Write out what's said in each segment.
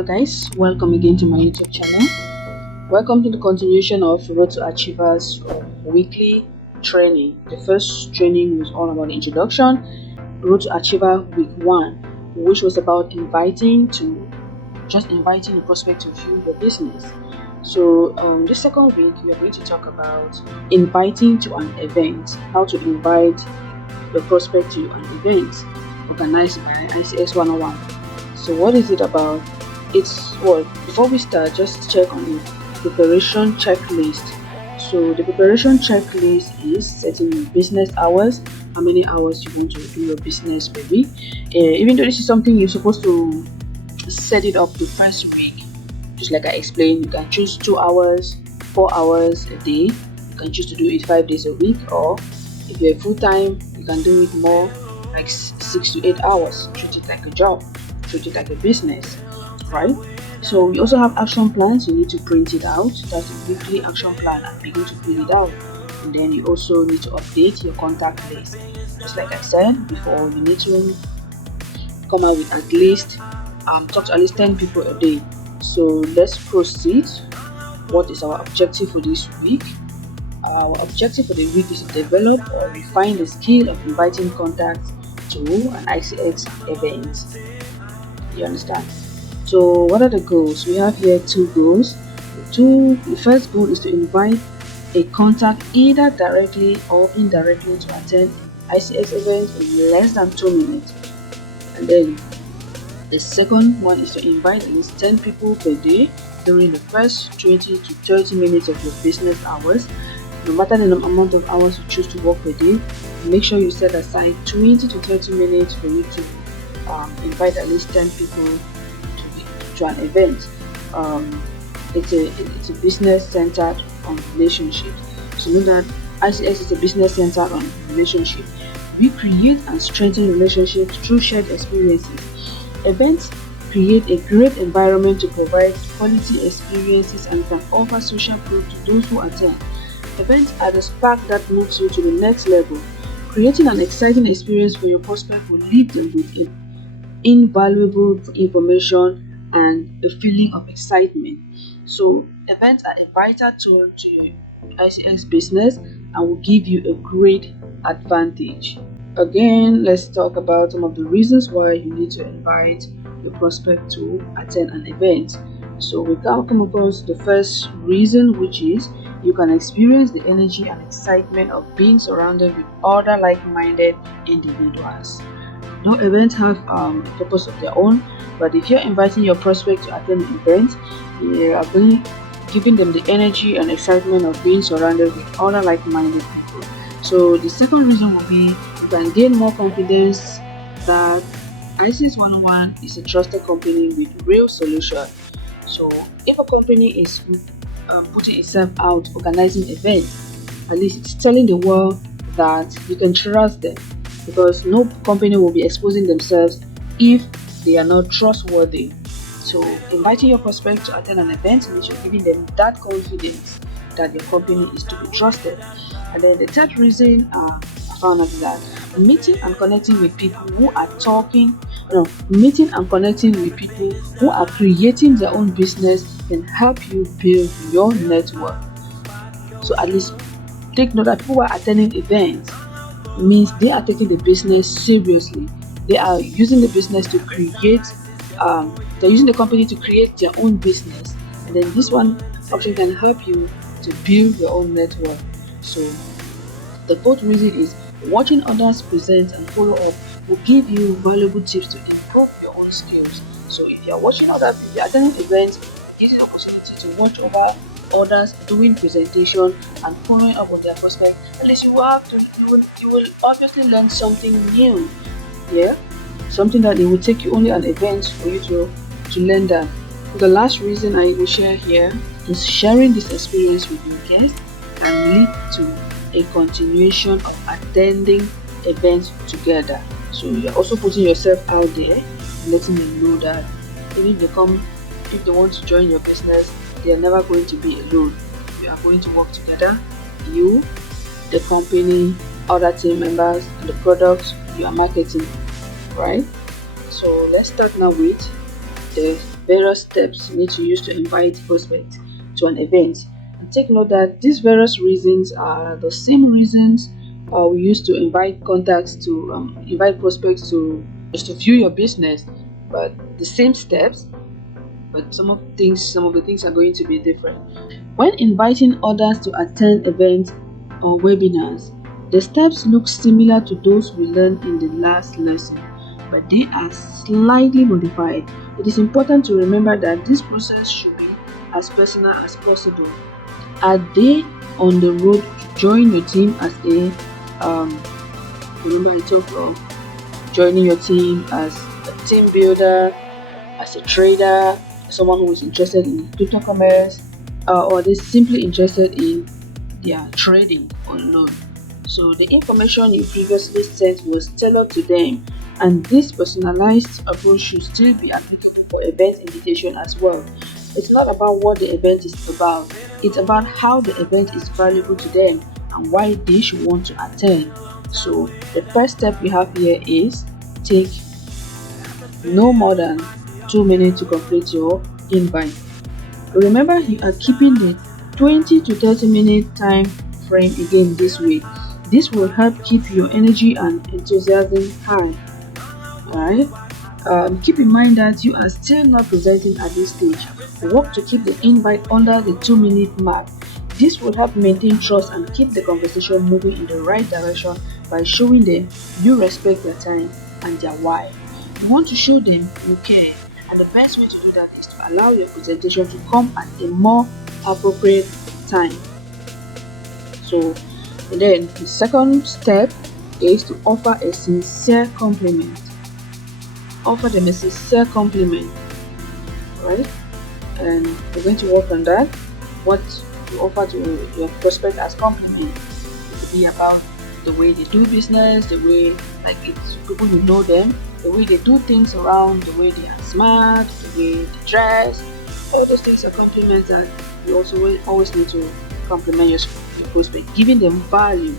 Hello guys, welcome again to my YouTube channel. Welcome to the continuation of Road to Achievers weekly training. The first training was all about the introduction, Road to Achiever week 1, which was about inviting a prospect to view your business. So this second week we are going to talk about inviting to an event, how to invite the prospect to an event organized by ICX101. So what is it about? Before we start, just check on the preparation checklist. So the preparation checklist is setting your business hours, how many hours you want to do your business per week. Even though this is something you're supposed to set it up the first week, just like I explained, you can choose 2 hours, 4 hours a day. You can choose to do it 5 days a week, or if you're full time, you can do it more like 6 to 8 hours. Treat it like a job, treat it like a business, right? So we also have action plans. You need to print it out. That's a weekly action plan and begin to fill it out. And then you also need to update your contact list. Just like I said before, you need to come out with at least talk to at least 10 people a day. So let's proceed. What is our objective for this week? Our objective for the week is to develop or refine the skill of inviting contacts to an ICX event. You understand? So what are the goals? We have here 2 goals. The first goal is to invite a contact either directly or indirectly to attend ICX event in less than 2 minutes. And then the second one is to invite at least 10 people per day during the first 20 to 30 minutes of your business hours. No matter the amount of hours you choose to work per day, make sure you set aside 20 to 30 minutes for you to invite at least 10 people to an event. It's a business centered on relationships. So know that ICX is a business centered on relationship. We create and strengthen relationships through shared experiences. Events create a great environment to provide quality experiences and can offer social proof to those who attend. Events are the spark that moves you to the next level. Creating an exciting experience for your prospect will leave them with invaluable information and a feeling of excitement. So events are a vital tool to your ICX business and will give you a great advantage. Again, let's talk about some of the reasons why you need to invite your prospect to attend an event. So we can come across the first reason, which is you can experience the energy and excitement of being surrounded with other like-minded individuals. No events have a purpose of their own, but if you're inviting your prospect to attend an event, you are giving them the energy and excitement of being surrounded with other like-minded people. So the second reason will be you can gain more confidence that ICX101 is a trusted company with real solutions. So if a company is putting itself out organizing events, at least it's telling the world that you can trust them, because no company will be exposing themselves if they are not trustworthy. So inviting your prospect to attend an event means you're giving them that confidence that your company is to be trusted. And then the third reason I found out is that meeting and connecting with people who are creating their own business can help you build your network. So at least take note that people who are attending events means they are taking the business seriously. They are using the business to create, they're using the company to create their own business. And then this one option can help you to build your own network. So the fourth reason is watching others present and follow up will give you valuable tips to improve your own skills. So if you're attending events, it gives you the opportunity to watch over others doing presentation and following up on their prospect. At least you will obviously learn something new. Yeah, something that it will take you only an event for you to learn that. The last reason I will share here is sharing this experience with your guests can lead to a continuation of attending events together. So you're also putting yourself out there, letting them know that even if they want to join your business, they are never going to be alone. We are going to work together. You, the company, other team members, and the products you are marketing, right? So let's start now with the various steps you need to use to invite prospects to an event. And take note that these various reasons are the same reasons we used to invite contacts to invite prospects to just to view your business, but the same steps, but some of the things are going to be different. When inviting others to attend events or webinars, the steps look similar to those we learned in the last lesson, but they are slightly modified. It is important to remember that this process should be as personal as possible. Are they on the road to join your team as a remember I talked of joining your team as a team builder, as a trader, someone who is interested in crypto commerce, or they're simply interested in their trading alone. So the information you previously sent was tailored to them, and this personalized approach should still be applicable for event invitation as well. It's not about what the event is about, it's about how the event is valuable to them and why they should want to attend. So the first step we have here is take no more than 2 minutes to complete your invite. Remember, you are keeping the 20 to 30 minute time frame again this week. This will help keep your energy and enthusiasm high. Alright? Keep in mind that you are still not presenting at this stage. Work to keep the invite under the 2 minute mark. This will help maintain trust and keep the conversation moving in the right direction by showing them you respect their time and their why. You want to show them you care, and the best way to do that is to allow your presentation to come at a more appropriate time. So, and then the second step is to offer a sincere compliment. Offer them a sincere compliment, right? And we're going to work on that. What you offer to your prospect as compliment, it could be about the way they do business, the way, like, it's people who know them, the way they do things around, the way they are smart, the way they dress. All those things are compliments, and you also always need to compliment your prospect, giving them value,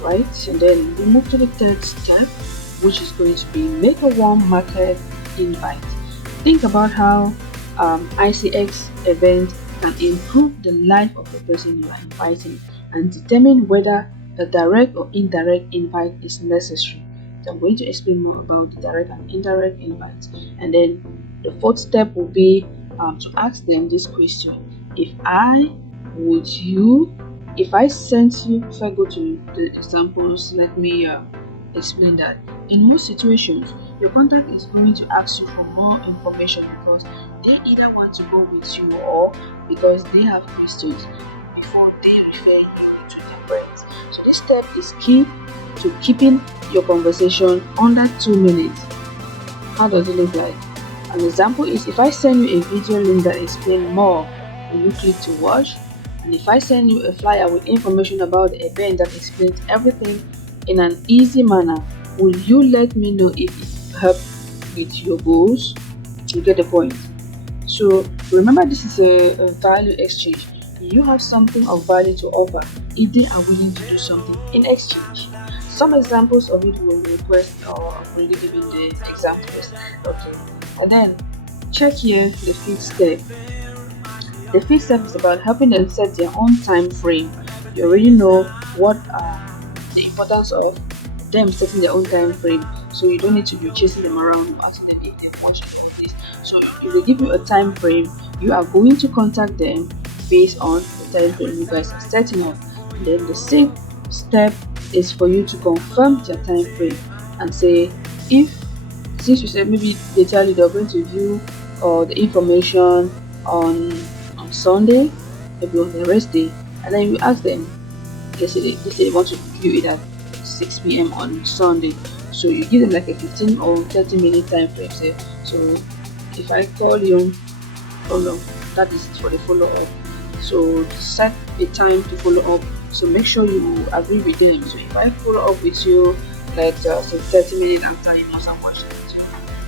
right? And then we move to the third step, which is going to be make a warm market invite. Think about how ICX event can improve the life of the person you are inviting, and determine whether a direct or indirect invite is necessary. So I'm going to explain more about the direct and indirect invites. And then the fourth step will be to ask them this question: if I sent you, if I go to the examples, let me explain that. In most situations, your contact is going to ask you for more information because they either want to go with you or because they have questions before they refer you to their friends. So this step is key to keeping your conversation under 2 minutes. How does it look like? An example is, if I send you a video link that explains more, will you click to watch? And if I send you a flyer with information about the event that explains everything in an easy manner, will you let me know if it helped with your goals? You get the point. So remember, this is a value exchange. You have something of value to offer if they are willing to do something in exchange. Some examples of it will request, or I've already given the examples. Okay. And then check here the fifth step. The fifth step is about helping them set their own time frame. You already know what the importance of them setting their own time frame, so you don't need to be chasing them around asking them if they're watching this. So if they give you a time frame, you are going to contact them based on the time frame you guys are setting up. And then the sixth step is for you to confirm their time frame and say, since you said maybe they tell you they're going to view the information on Sunday, maybe on the rest day, and then you ask them, they say they want to view it at 6 p.m. on Sunday. So you give them like a 15 or 30 minute time frame. Say, so if I call you, that is for the follow up. So set a time to follow up. So make sure you agree with them. So if I follow up with you, like say 30 minutes after you must have watched it,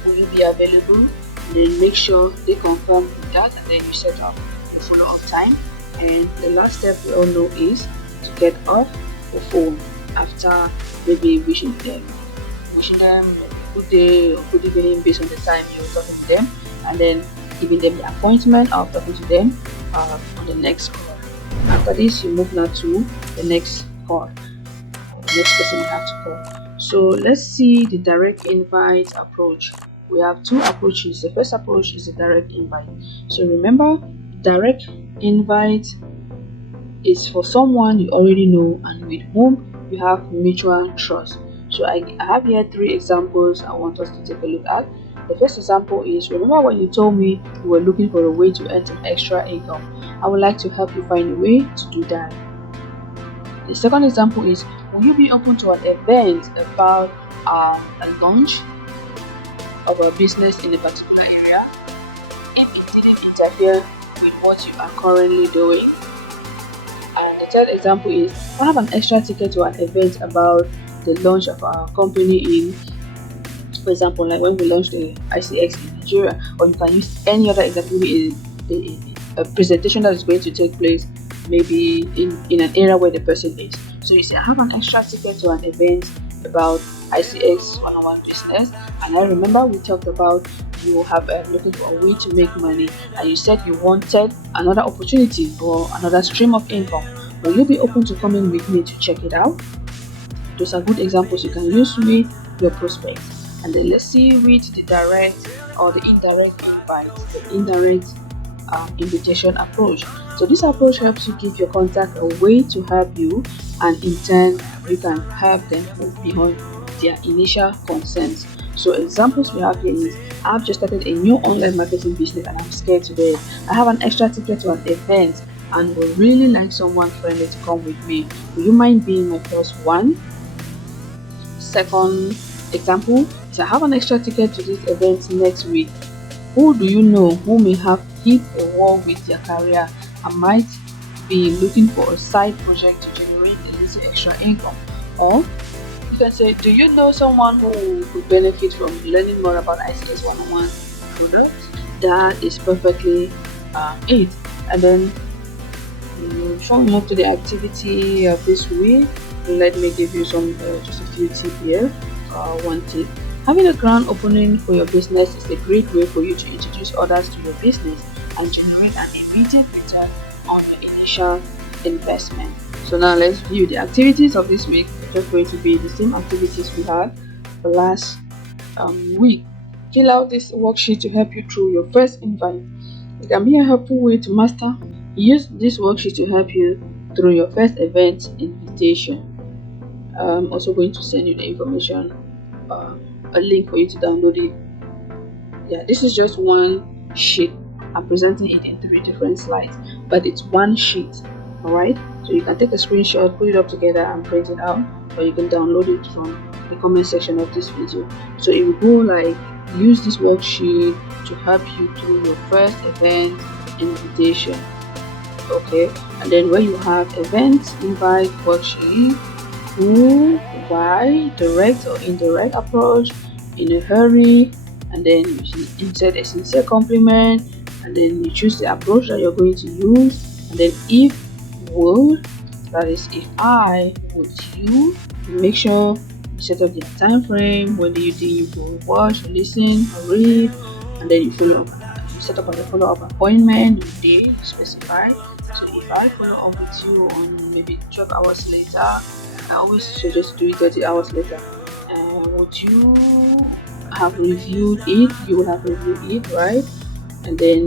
will you be available? And then make sure they confirm that, and then you set up the follow up time. And the last step we all know is to get off the phone after maybe wishing them a good day or good evening based on the time you're talking to them, and then giving them the appointment of talking to them on the next call. After this, you move now to the next call, the next person you have to call. So let's see the direct invite approach. We have two approaches. The first approach is the direct invite. So remember, direct invite is for someone you already know and with whom you have mutual trust. So I have here 3 examples I want us to take a look at. The first example is, remember when you told me you were looking for a way to earn some extra income? I would like to help you find a way to do that. The second example is, will you be open to an event about a launch of a business in a particular area if it didn't interfere with what you are currently doing? And the third example is, I have an extra ticket to an event about the launch of our company in, for example, like when we launched the ICX in Nigeria, or you can use any other example, a presentation that is going to take place maybe in an area where the person is. So you say, I have an extra ticket to an event about ICX101 business, and I remember we talked about you have looking for a way to make money, and you said you wanted another opportunity or another stream of income. Will you be open to coming with me to check it out? Those are good examples you can use with your prospects. And then let's see with the direct or the indirect invite, the indirect invitation approach. So this approach helps you give your contact a way to help you, and in turn you can help them move beyond their initial concerns. So examples we have here is, I've just started a new online marketing business and I'm scared to do it. I have an extra ticket to an event and would really like someone friendly to come with me. Will you mind being my first one? Second example is, I have an extra ticket to this event next week. Who do you know who may have hit a wall with their career and might be looking for a side project to generate a little extra income? Or you can say, do you know someone who could benefit from learning more about ICX101 products? That is perfectly it. And then before we move to the activity of this week, let me give you some just a few tips here. One tip: having a grand opening for your business is a great way for you to introduce others to your business and generate an immediate return on your initial investment. So now let's view the activities of this week. It's just going to be the same activities we had the last week. Fill out this worksheet to help you through your first invite. It can be a helpful way to master. Use this worksheet to help you through your first event invitation. I'm also going to send you the information, a link for you to download it. Yeah, this is just one sheet. I'm presenting it in 3 different slides, but it's one sheet. Alright, so you can take a screenshot, put it up together and print it out, or you can download it from the comment section of this video. So it will go like, use this worksheet to help you through your first event invitation. Okay, and then where you have event invite worksheet, who, why, direct or indirect approach, in a hurry, and then you insert a sincere compliment, and then you choose the approach that you're going to use, and then if would, that is if I would you make sure you set up the time frame. When do you think you will watch, listen, or read, and then you follow up. You set up a follow-up appointment, you day, you specify. So if I follow up with you on maybe 12 hours later, I always suggest do it 30 hours later. Would you have reviewed it? You will have reviewed it, right? And then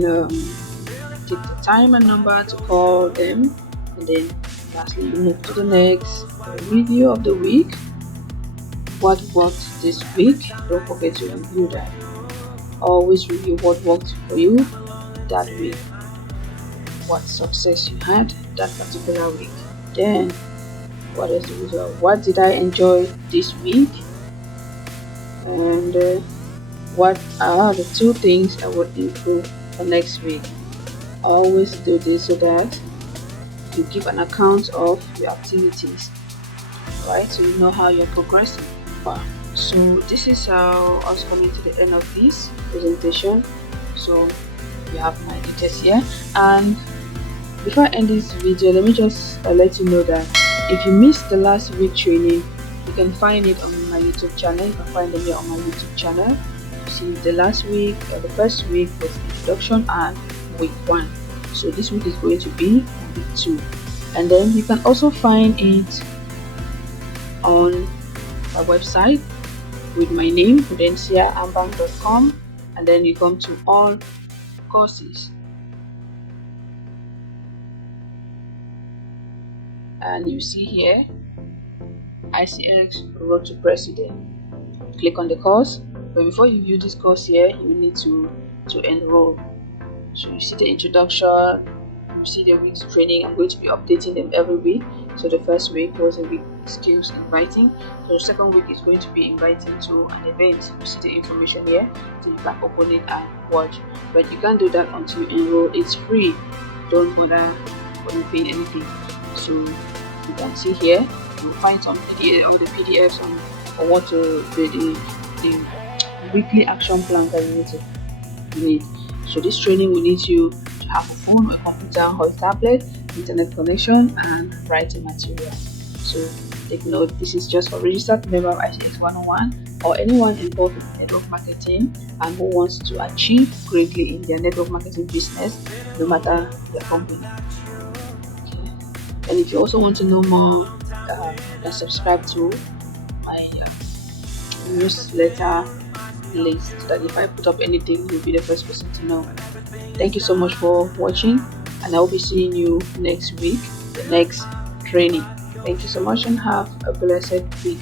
take the time and number to call them, and then lastly you move to the next review of the week. What worked this week? Don't forget to review that. Always review what worked for you that week, what success you had that particular week. Then what is the result? What did I enjoy this week? And what are the 2 things I would improve for next week? Always do this so that you give an account of your activities, right? So you know how you're progressing. So this is how I was coming to the end of this presentation. So you have my details here, and before I end this video, let me just let you know that if you missed the last week training, you can find it on my YouTube channel. You can find them here on my YouTube channel. See, the last week or the first week was introduction and week 1. So this week is going to be week 2, and then you can also find it on my website with my name, prudenciaambang.com, and then you come to all courses, and you see here ICX Road to President. Click on the course, but before you view this course here, you need to enroll. So you see the introduction, you see the week's training. I'm going to be updating them every week. So the first week was a week skills inviting. So the second week is going to be inviting to an event. You see the information here, so you can open it and watch. But you can't do that until you enroll. It's free. Don't bother when you pay anything. So you can see here, you'll find some PDF or the PDFs on what the weekly action plan that you need. So this training will need you to have a phone, a computer, or a tablet, internet connection, and writing material. So take note, this is just for registered member of ICX101 or anyone involved in network marketing and who wants to achieve greatly in their network marketing business, no matter their company. Okay. And if you also want to know more, then subscribe to my newsletter list, so that if I put up anything, you'll be the first person to know. Thank you so much for watching, and I'll be seeing you next week, the next training. Thank you so much, and have a blessed week.